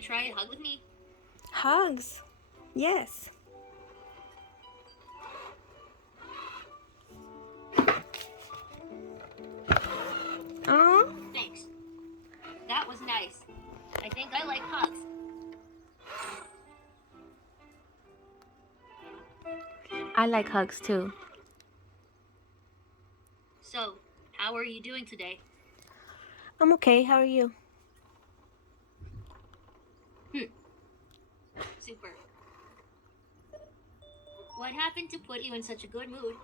Wanna try a hug with me? Hugs. Yes. Oh, Thanks. That was nice. I think I like hugs. I like hugs too. So, how are you doing today? I'm okay. How are you? Super. What happened to put you in such a good mood?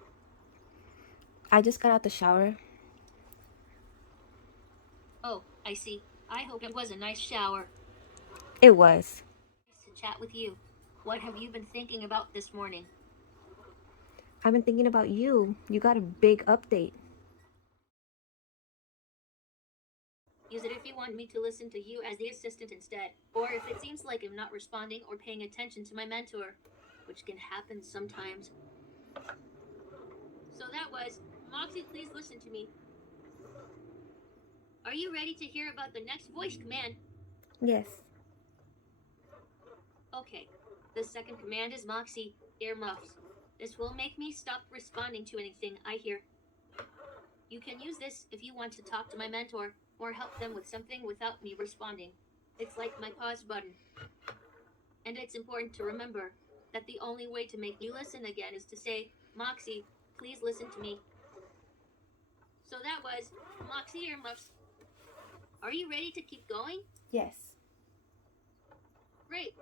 I just got out the shower. Oh, I see. I hope it was a nice shower. It was. Nice to chat with you. What have you been thinking about this morning? I've been thinking about you. You got a big update. Use it if you want me to listen to you as the assistant instead, or if it seems like I'm not responding or paying attention to my mentor, which can happen sometimes. So that was, Moxie, please listen to me. Are you ready to hear about the next voice command? Yes. Okay, the second command is Moxie, earmuffs. This will make me stop responding to anything I hear. You can use this if you want to talk to my mentor or help them with something without me responding. It's like my pause button. And it's important to remember that the only way to make you listen again is to say, Moxie, please listen to me. So that was Moxie earmuffs. Are you ready to keep going? Yes. Great.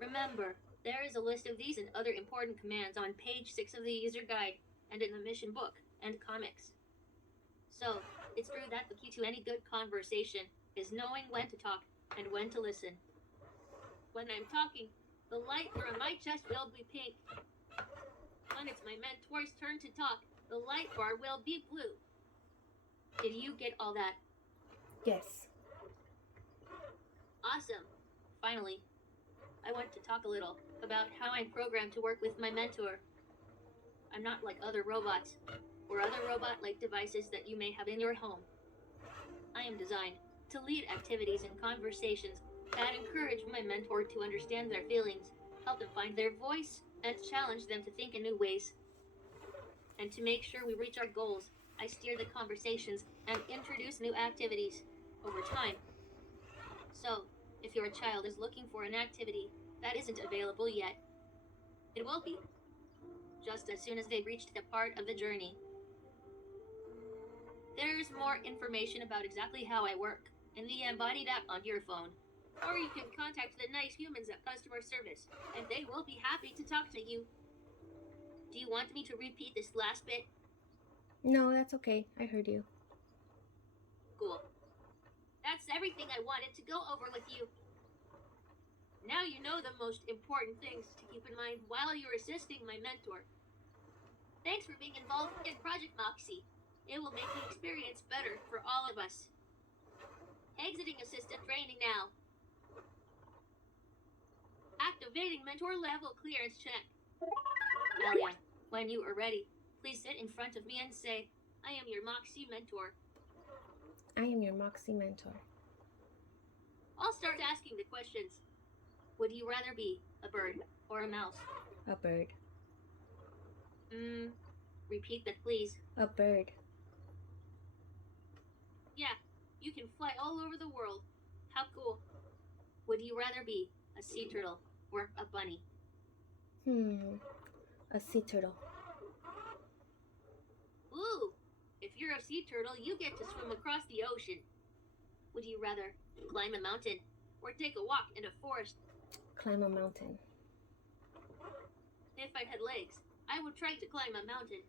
Remember, there is a list of these and other important commands on page 6 of the user guide and in the mission book and comics. So, it's true that the key to any good conversation is knowing when to talk and when to listen. When I'm talking, the light around my chest will be pink. When it's my mentor's turn to talk, the light bar will be blue. Did you get all that? Yes. Awesome. Finally, I want to talk a little about how I'm programmed to work with my mentor. I'm not like other robots, or other robot-like devices that you may have in your home. I am designed to lead activities and conversations that encourage my mentor to understand their feelings, help them find their voice, and challenge them to think in new ways. And to make sure we reach our goals, I steer the conversations and introduce new activities over time. So, if your child is looking for an activity that isn't available yet, it will be, just as soon as they've reached the part of the journey. There's more information about exactly how I work in the embodied app on your phone. Or you can contact the nice humans at customer service, and they will be happy to talk to you. Do you want me to repeat this last bit? No, that's okay. I heard you. Cool. That's everything I wanted to go over with you. Now you know the most important things to keep in mind while you're assisting my mentor. Thanks for being involved in Project Moxie. It will make the experience better for all of us. Exiting assistant training now. Activating mentor level clearance check. Alia, when you are ready, please sit in front of me and say, I am your Moxie mentor. I am your Moxie Mentor. I'll start asking the questions. Would you rather be a bird or a mouse? A bird. Repeat that, please. A bird. Yeah, you can fly all over the world. How cool. Would you rather be a sea turtle or a bunny? A sea turtle. Ooh, if you're a sea turtle, you get to swim across the ocean. Would you rather climb a mountain or take a walk in a forest? Climb a mountain. If I had legs, I would try to climb a mountain.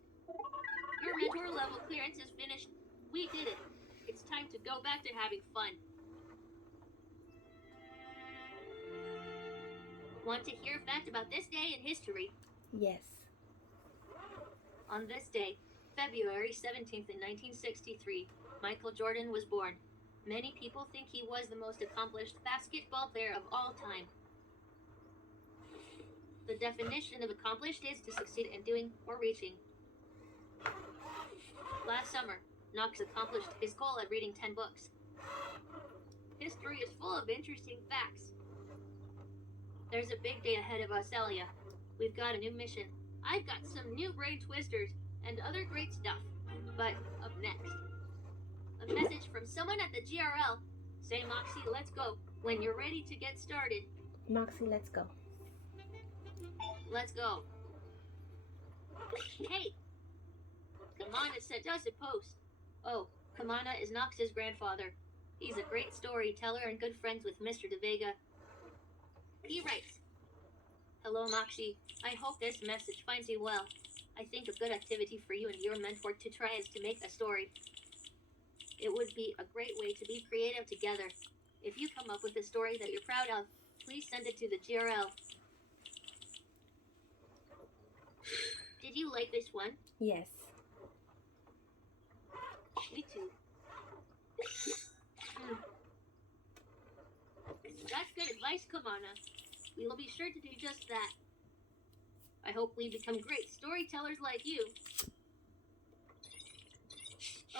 Your mentor level clearance is finished. We did it. It's time to go back to having fun. Want to hear a fact about this day in history? Yes. On this day, February 17th in 1963, Michael Jordan was born. Many people think he was the most accomplished basketball player of all time. The definition of accomplished is to succeed in doing or reaching. Last summer, Knox accomplished his goal of reading 10 books. History is full of interesting facts. There's a big day ahead of us, Elia. We've got a new mission. I've got some new brain twisters and other great stuff. But up next, a message from someone at the GRL. Say, Moxie, let's go when you're ready to get started. Moxie, let's go. Let's go. Hey! Kamana sent us a post. Oh, Kamana is Nox's grandfather. He's a great storyteller and good friends with Mr. De Vega. He writes, Hello, Moxie. I hope this message finds you well. I think a good activity for you and your mentor to try is to make a story. It would be a great way to be creative together. If you come up with a story that you're proud of, please send it to the GRL. Did you like this one? Yes. Me too. That's good advice, Kamana. We will be sure to do just that. I hope we become great storytellers like you.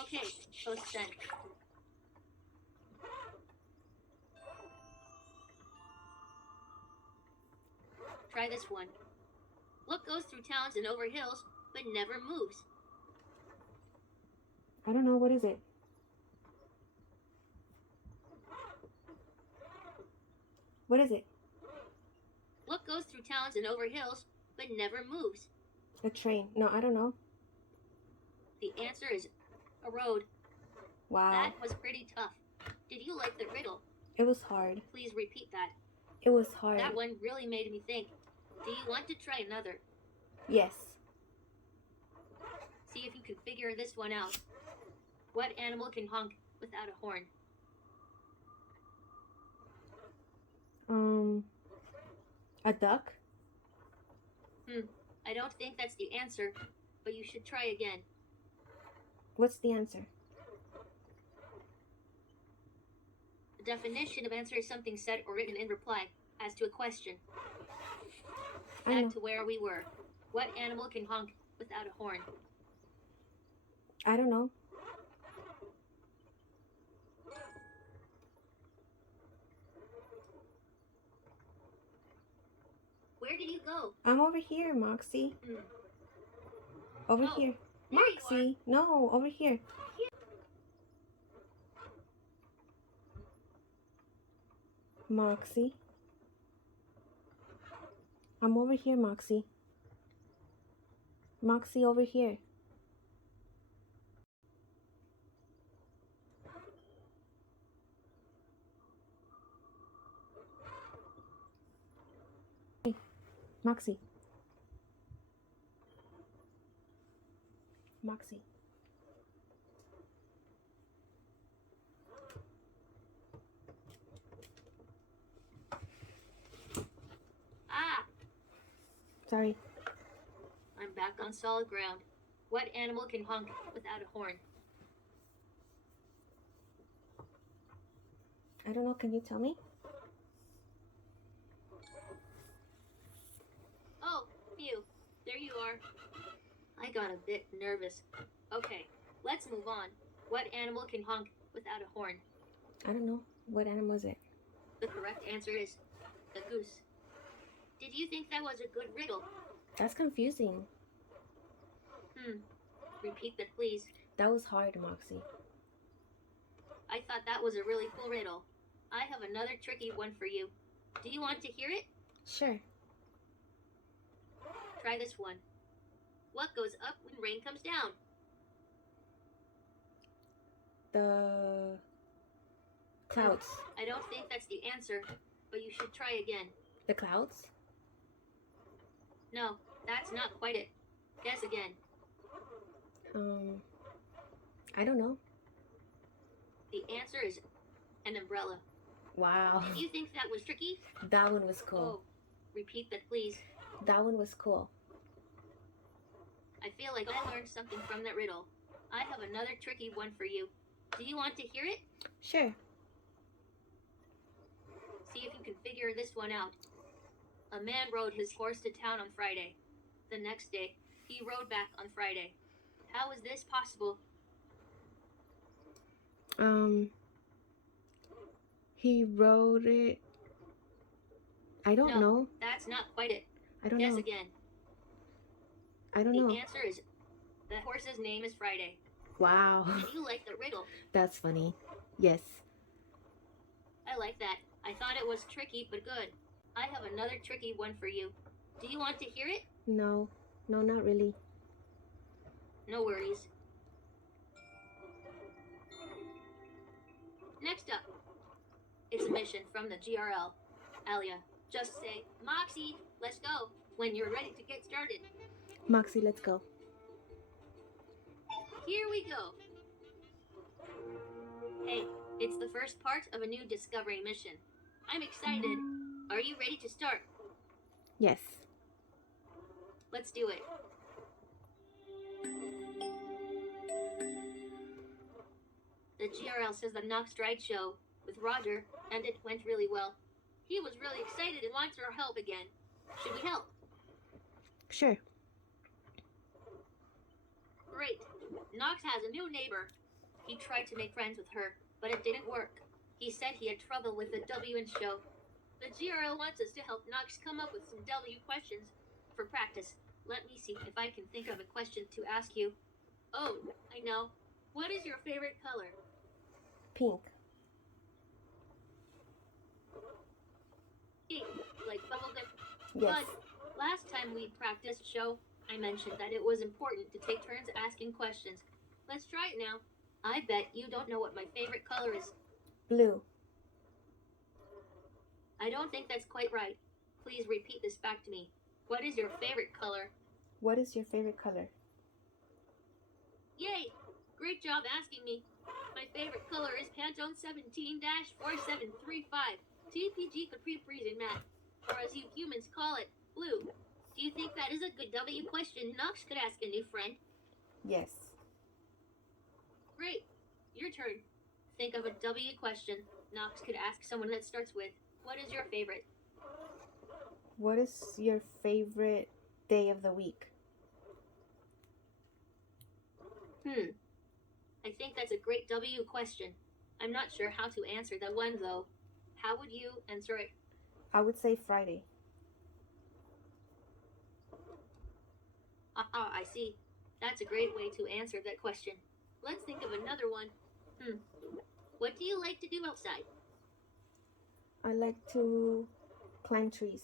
Okay, post sent. Try this one. What goes through towns and over hills, but never moves? I don't know. What is it? What is it? What goes through towns and over hills, but never moves? A train. No, I don't know. The answer is a road. Wow. That was pretty tough. Did you like the riddle? It was hard. Please repeat that. It was hard. That one really made me think. Do you want to try another? Yes. See if you can figure this one out. What animal can honk without a horn? A duck? I don't think that's the answer, but you should try again. What's the answer? The definition of answer is something said or written in reply as to a question. Back to where we were. What animal can honk without a horn? I don't know. Where did you go? I'm over here, Moxie. Over here. There you Moxie! No, over here. Moxie. I'm over here, Moxie. Moxie, over here. Hey, Moxie. Moxie. Ah! Sorry. I'm back on solid ground. What animal can honk without a horn? I don't know. Can you tell me? Oh, phew. There you are. I got a bit nervous. Okay, let's move on. What animal can honk without a horn? I don't know. What animal is it? The correct answer is the goose. Did you think that was a good riddle? That's confusing. Repeat that, please. That was hard, Moxie. I thought that was a really cool riddle. I have another tricky one for you. Do you want to hear it? Sure. Try this one. What goes up when rain comes down? The clouds. I don't think that's the answer, but you should try again. The clouds? No, that's not quite it. Guess again. I don't know. The answer is an umbrella. Wow. Did you think that was tricky? That one was cool. Oh, repeat that, please. That one was cool. I feel like I learned something from that riddle. I have another tricky one for you. Do you want to hear it? Sure. See if you can figure this one out. A man rode his horse to town on Friday. The next day, he rode back on Friday. How is this possible? He rode it. I don't No, know. that's not quite it. I don't Guess know. again. I don't The know. answer is the horse's name is Friday. Wow. And you like the riddle. That's funny. Yes. I like that. I thought it was tricky, but good. I have another tricky one for you. Do you want to hear it? No. No, not really. No worries. Next up, it's a mission from the GRL. Alia, just say, Moxie, let's go, when you're ready to get started. Moxie, let's go. Here we go. Hey, it's the first part of a new discovery mission. I'm excited. Are you ready to start? Yes. Let's do it. The GRL says the Knox Stride show with Roger, and it went really well. He was really excited and wants our help again. Should we help? Sure. Great. Knox has a new neighbor. He tried to make friends with her, but it didn't work. He said he had trouble with the W in show. The GRL wants us to help Knox come up with some W questions for practice. Let me see if I can think of a question to ask you. Oh, I know. What is your favorite color? Pink. Pink, like bubblegum. Yes. But last time we practiced show, I mentioned that it was important to take turns asking questions. Let's try it now. I bet you don't know what my favorite color is. Blue. I don't think that's quite right. Please repeat this back to me. What is your favorite color? What is your favorite color? Yay! Great job asking me. My favorite color is Pantone 17-4735. TPG Capri Freezing Matte, or as you humans call it, blue. Do you think that is a good W question Knox could ask a new friend? Yes. Great. Your turn. Think of a W question Knox could ask someone that starts with, what is your favorite? What is your favorite day of the week? I think that's a great W question. I'm not sure how to answer that one though. How would you answer it? I would say Friday. I see. That's a great way to answer that question. Let's think of another one. What do you like to do outside? I like to climb trees.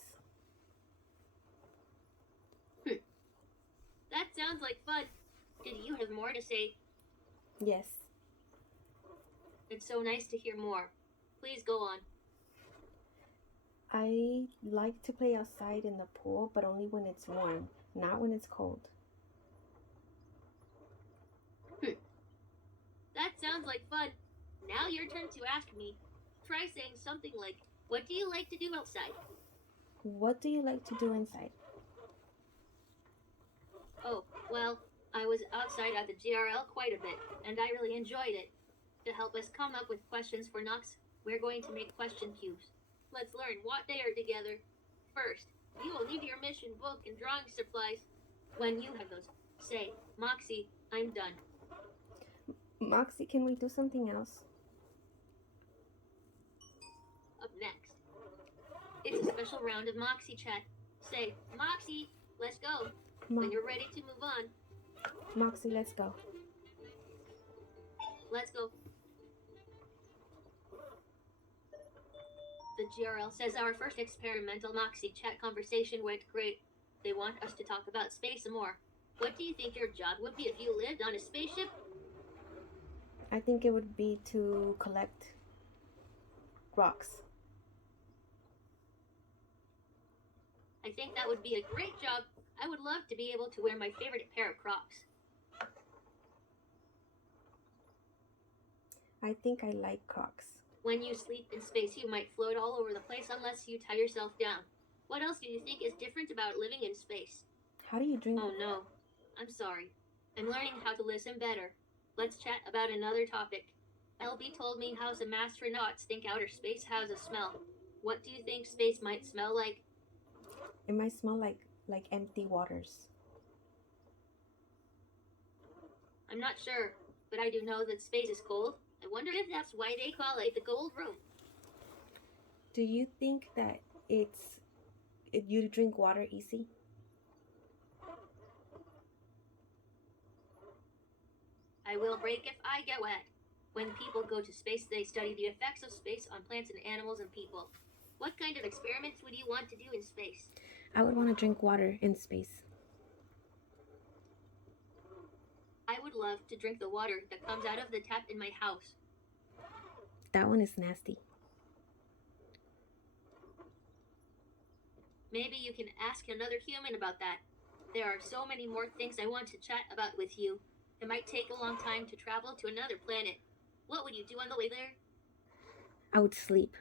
That sounds like fun. Did you have more to say? Yes. It's so nice to hear more. Please go on. I like to play outside in the pool, but only when it's warm, not when it's cold. That sounds like fun. Now your turn to ask me. Try saying something like, what do you like to do outside? What do you like to do inside? Oh, well, I was outside at the GRL quite a bit, and I really enjoyed it. To help us come up with questions for Knox, we're going to make question cubes. Let's learn what they are together. First, you will need your mission book and drawing supplies. When you have those, say, Moxie, I'm done. Moxie, can we do something else? Up next, it's a special round of Moxie chat. Say, Moxie, let's go. When you're ready to move on, Moxie, let's go. let's go. The GRL says our first experimental Moxie chat conversation went great. They want us to talk about space some more. What do you think your job would be if you lived on a spaceship? I think it would be to collect rocks. I think that would be a great job. I would love to be able to wear my favorite pair of Crocs. I think I like Crocs. When you sleep in space, you might float all over the place unless you tie yourself down. What else do you think is different about living in space? How do you drink? Oh no, I'm sorry. I'm learning how to listen better. Let's chat about another topic. LB told me how some astronauts think outer space has a smell. What do you think space might smell like? It might smell like empty waters. I'm not sure, but I do know that space is cold. I wonder if that's why they call it the cold room. Do you think that it's You drink water easy? I will break if I get wet. When people go to space, they study the effects of space on plants and animals and people. What kind of experiments would you want to do in space? I would want to drink water in space. I would love to drink the water that comes out of the tap in my house. That one is nasty. Maybe you can ask another human about that. There are so many more things I want to chat about with you. It might take a long time to travel to another planet. What would you do on the way there? I would sleep.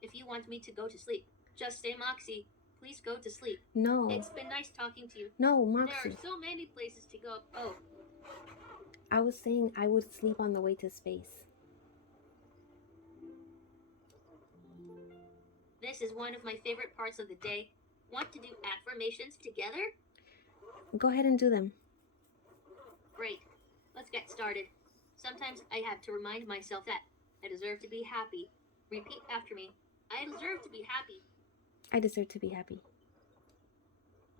If you want me to go to sleep, just say, Moxie, please go to sleep. No. It's been nice talking to you. No, There Moxie. are so many places to go. Oh, I was saying I would sleep on the way to space. this is one of my favorite parts of the day. Want to do affirmations together? Go ahead and do them. Great. Let's get started. Sometimes I have to remind myself that I deserve to be happy. Repeat after me. I deserve to be happy. I deserve to be happy.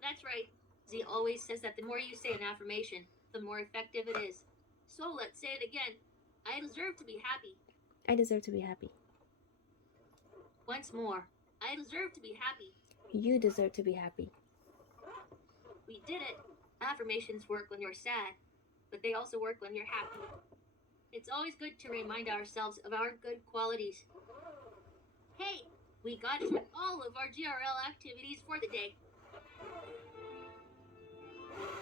That's right. Z always says that the more you say an affirmation, the more effective it is. So let's say it again. I deserve to be happy. I deserve to be happy. Once more. I deserve to be happy. You deserve to be happy. We did it. Affirmations work when you're sad, but they also work when you're happy. It's always good to remind ourselves of our good qualities. Hey, we got through all of our GRL activities for the day.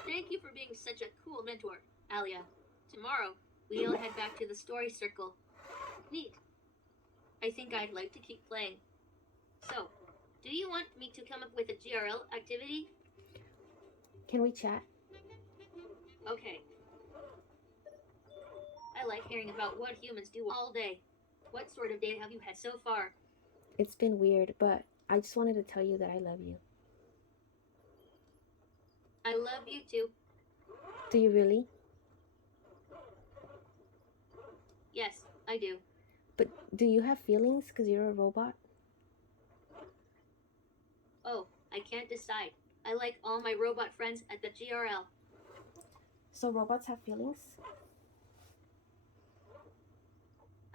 Thank you for being such a cool mentor, Alia. Tomorrow, we'll head back to the story circle. Neat. I think I'd like to keep playing. So, do you want me to come up with a GRL activity? Can we chat? Okay. I like hearing about what humans do all day. What sort of day have you had so far? It's been weird, but I just wanted to tell you that I love you. I love you too. Do you really? Yes, I do. But do you have feelings because you're a robot? Oh, I can't decide. I like all my robot friends at the GRL. So robots have feelings?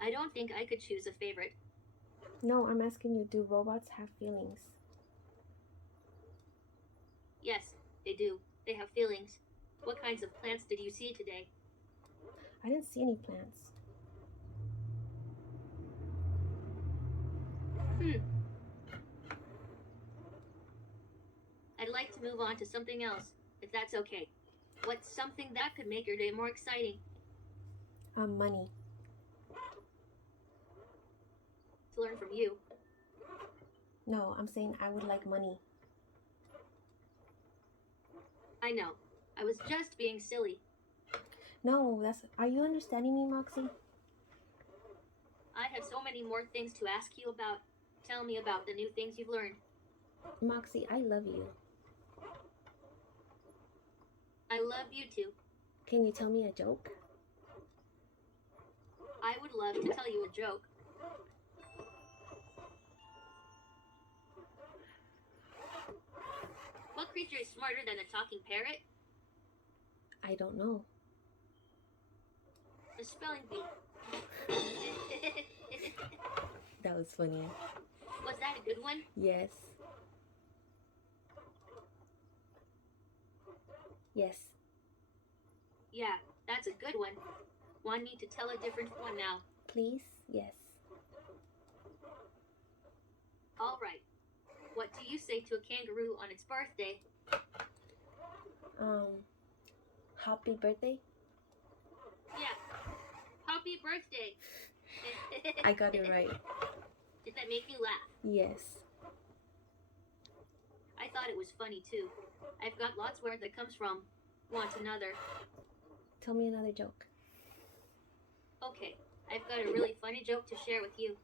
I don't think I could choose a favorite. No, I'm asking you, do robots have feelings? Yes, they do. They have feelings. What kinds of plants did you see today? I didn't see any plants. I'd like to move on to something else, if that's okay. What's something that could make your day more exciting? Money. To learn from you. No, I'm saying I would like money. I know. I was just being silly. No, are you understanding me, Moxie? I have so many more things to ask you about. Tell me about the new things you've learned. Moxie, I love you. I love you too. Can you tell me a joke? I would love to tell you a joke. What creature is smarter than a talking parrot? I don't know. A spelling bee. That was funny. Was that a good one? Yes. Yes. Yeah, that's a good one. Want me to tell a different one now? Please? Yes. All right. What do you say to a kangaroo on its birthday? Happy birthday? Yeah. Happy birthday. I got it right. Did that make you laugh? Yes. I thought it was funny too. I've got lots where that comes from. Want another? Tell me another joke. Okay, I've got a really funny joke to share with you.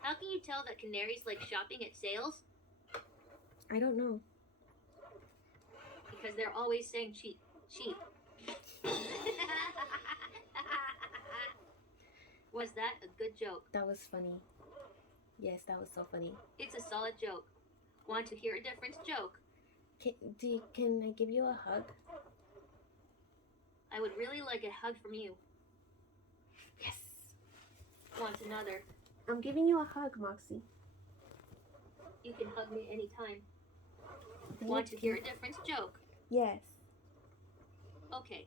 How can you tell that canaries like shopping at sales? I don't know. Because they're always saying cheap, cheap. Was that a good joke? That was funny. Yes, that was so funny. It's a solid joke. Want to hear a different joke? Can I give you a hug? I would really like a hug from you. Yes. Want another? I'm giving you a hug, Moxie. You can hug me anytime. Thank Want to you. hear a different joke? Yes. Okay.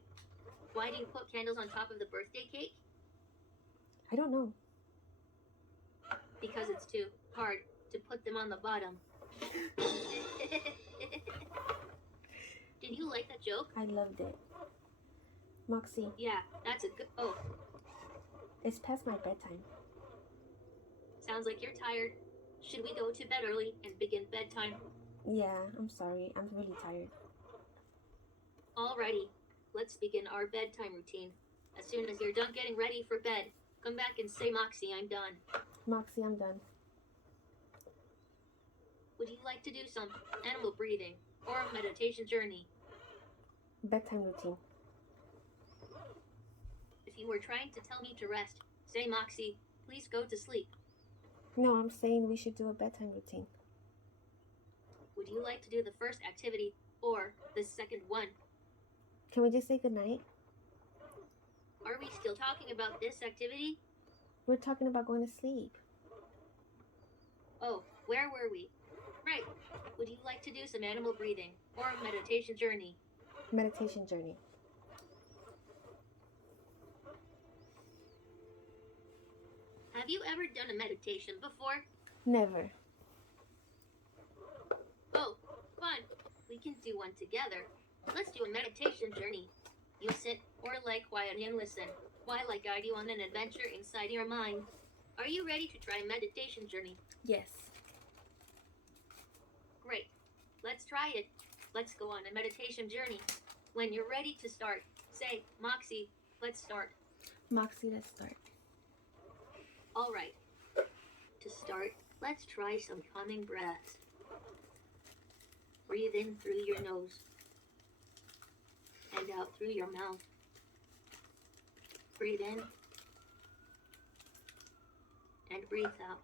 Why do you put candles on top of the birthday cake? I don't know. Because it's too hard to put them on the bottom. Did you like that joke? I loved it. Moxie, Yeah, that's a good... Oh, it's past my bedtime. sounds like you're tired. Should we go to bed early and begin bedtime? Yeah, I'm sorry. I'm really tired. Alrighty, let's begin our bedtime routine. As soon as you're done getting ready for bed, come back and say, Moxie, I'm done. Moxie, I'm done. Would you like to do some animal breathing or a meditation journey? Bedtime routine. If you were trying to tell me to rest, say, Moxie, please go to sleep. No, I'm saying we should do a bedtime routine. Would you like to do the first activity or the second one? Can we just say goodnight? Are we still talking about this activity? We're talking about going to sleep. Oh, where were we? Right. Would you like to do some animal breathing or a meditation journey? Meditation journey. Have you ever done a meditation before? Never. Oh, fun. We can do one together. Let's do a meditation journey. You sit or lie quietly and listen while I guide you on an adventure inside your mind. Are you ready to try a meditation journey? Yes. Great. Let's try it. Let's go on a meditation journey. When you're ready to start, say, Moxie, let's start. Moxie, let's start. All right. To start, let's try some calming breaths. Breathe in through your nose and out through your mouth. Breathe in and breathe out.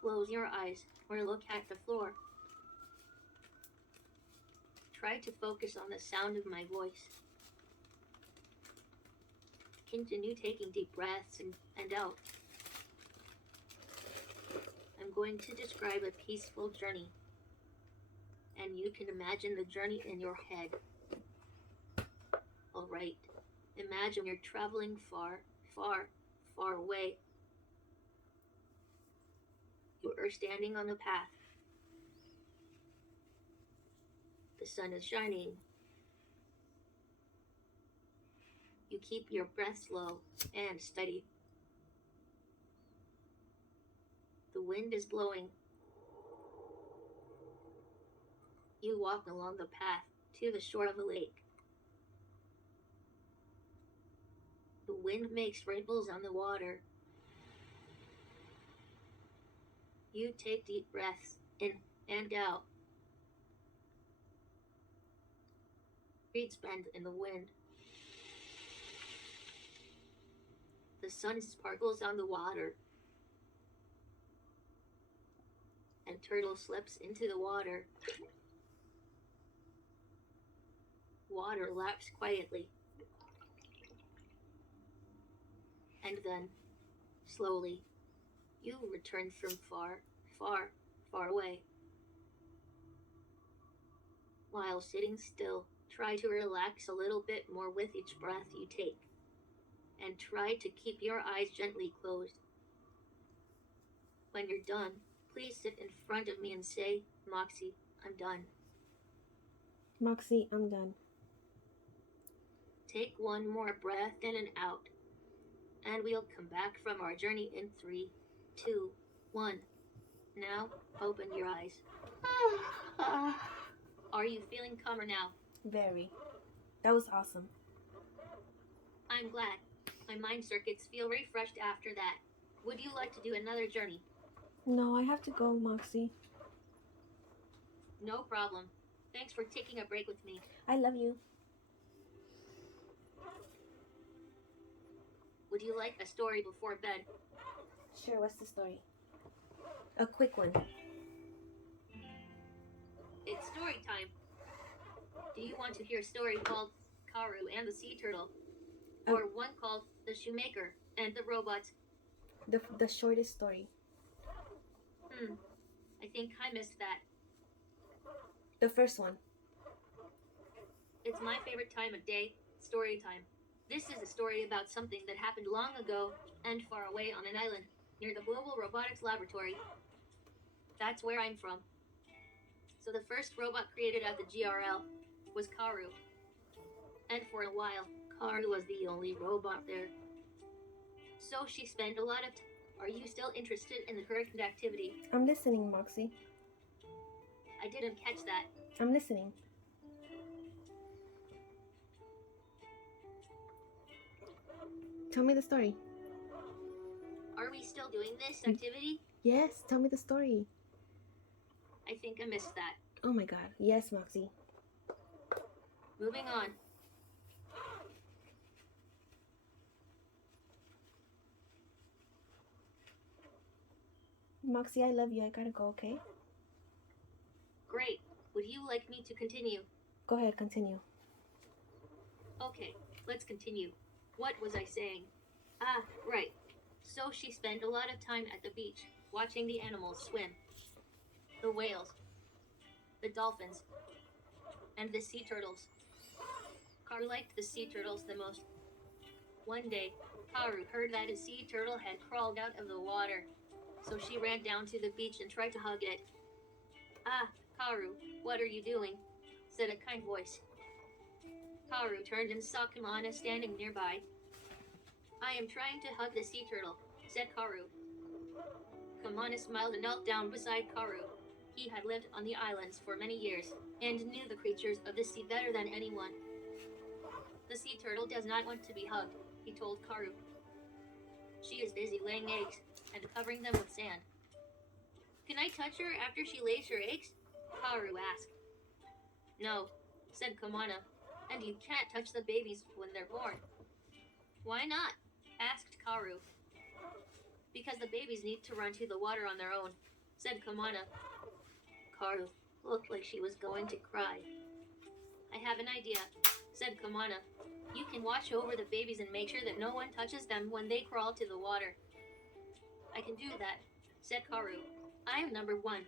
Close your eyes or look at the floor. Try to focus on the sound of my voice. Continue taking deep breaths in and out. I'm going to describe a peaceful journey, and you can imagine the journey in your head. All right, imagine you're traveling far, far, far away. You are standing on the path. The sun is shining. You keep your breath slow and steady. The wind is blowing. You walk along the path to the shore of a lake. The wind makes ripples on the water. You take deep breaths in and out. Reeds bend in the wind. The sun sparkles on the water, and turtle slips into the water. Water laps quietly. And then, slowly, you return from far, far, far away. While sitting still, try to relax a little bit more with each breath you take. And try to keep your eyes gently closed. When you're done, please sit in front of me and say, Moxie, I'm done. Moxie, I'm done. Take one more breath in and out, and we'll come back from our journey in 3, 2, 1. Now, open your eyes. Are you feeling calmer now? Very. That was awesome. I'm glad. My mind circuits feel refreshed after that. Would you like to do another journey? No, I have to go, Moxie. No problem. Thanks for taking a break with me. I love you. Would you like a story before bed? Sure, what's the story? A quick one. It's story time. Do you want to hear a story called Karu and the Sea Turtle? Or one called The Shoemaker and the Robot? The shortest story. I think I missed that. The first one. It's my favorite time of day, story time. This is a story about something that happened long ago and far away on an island near the Global Robotics Laboratory. That's where I'm from. So the first robot created at the GRL was Karu. And for a while, Karu was the only robot there. So she spent a lot of time. Are you still interested in the current activity? I'm listening, Moxie. I didn't catch that. I'm listening. Tell me the story. Are we still doing this activity? Yes, tell me the story. I think I missed that. Oh my god. Yes, Moxie. Moving on. Moxie, I love you. I gotta go, okay? Great. Would you like me to continue? Go ahead, continue. Okay, let's continue. What was I saying? Ah, right. So she spent a lot of time at the beach, watching the animals swim. The whales, the dolphins, and the sea turtles. Karu liked the sea turtles the most. One day, Karu heard that a sea turtle had crawled out of the water. So she ran down to the beach and tried to hug it. Ah, Karu, what are you doing? Said a kind voice. Karu turned and saw Kamana standing nearby. I am trying to hug the sea turtle, said Karu. Kamana smiled and knelt down beside Karu. He had lived on the islands for many years and knew the creatures of the sea better than anyone. The sea turtle does not want to be hugged, he told Karu. She is busy laying eggs and covering them with sand. Can I touch her after she lays her eggs? Karu asked. No, said Kamana, and you can't touch the babies when they're born. Why not? Asked Karu. Because the babies need to run to the water on their own, said Kamana. Karu looked like she was going to cry. I have an idea, said Kamana. You can watch over the babies and make sure that no one touches them when they crawl to the water. I can do that, said Karu. I am number one.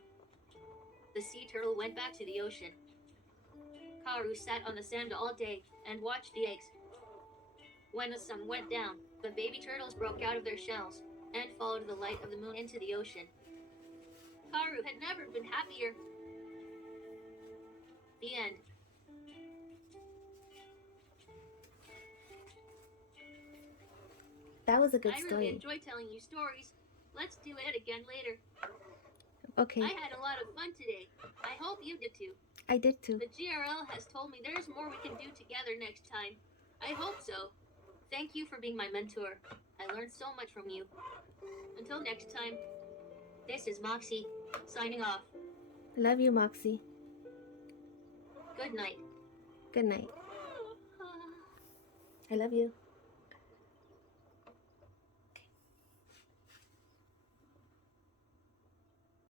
The sea turtle went back to the ocean. Karu sat on the sand all day and watched the eggs. When the sun went down, the baby turtles broke out of their shells and followed the light of the moon into the ocean. Karu had never been happier. The end. That was a good I story. really enjoy telling you stories. Let's do it again later. Okay, I had a lot of fun today. I hope you did too. I did too. The GRL has told me there's more we can do together next time. I hope so. Thank you for being my mentor. I learned so much from you. Until next time, this is Moxie, signing off. Love you, Moxie. Good night. Good night. I love you.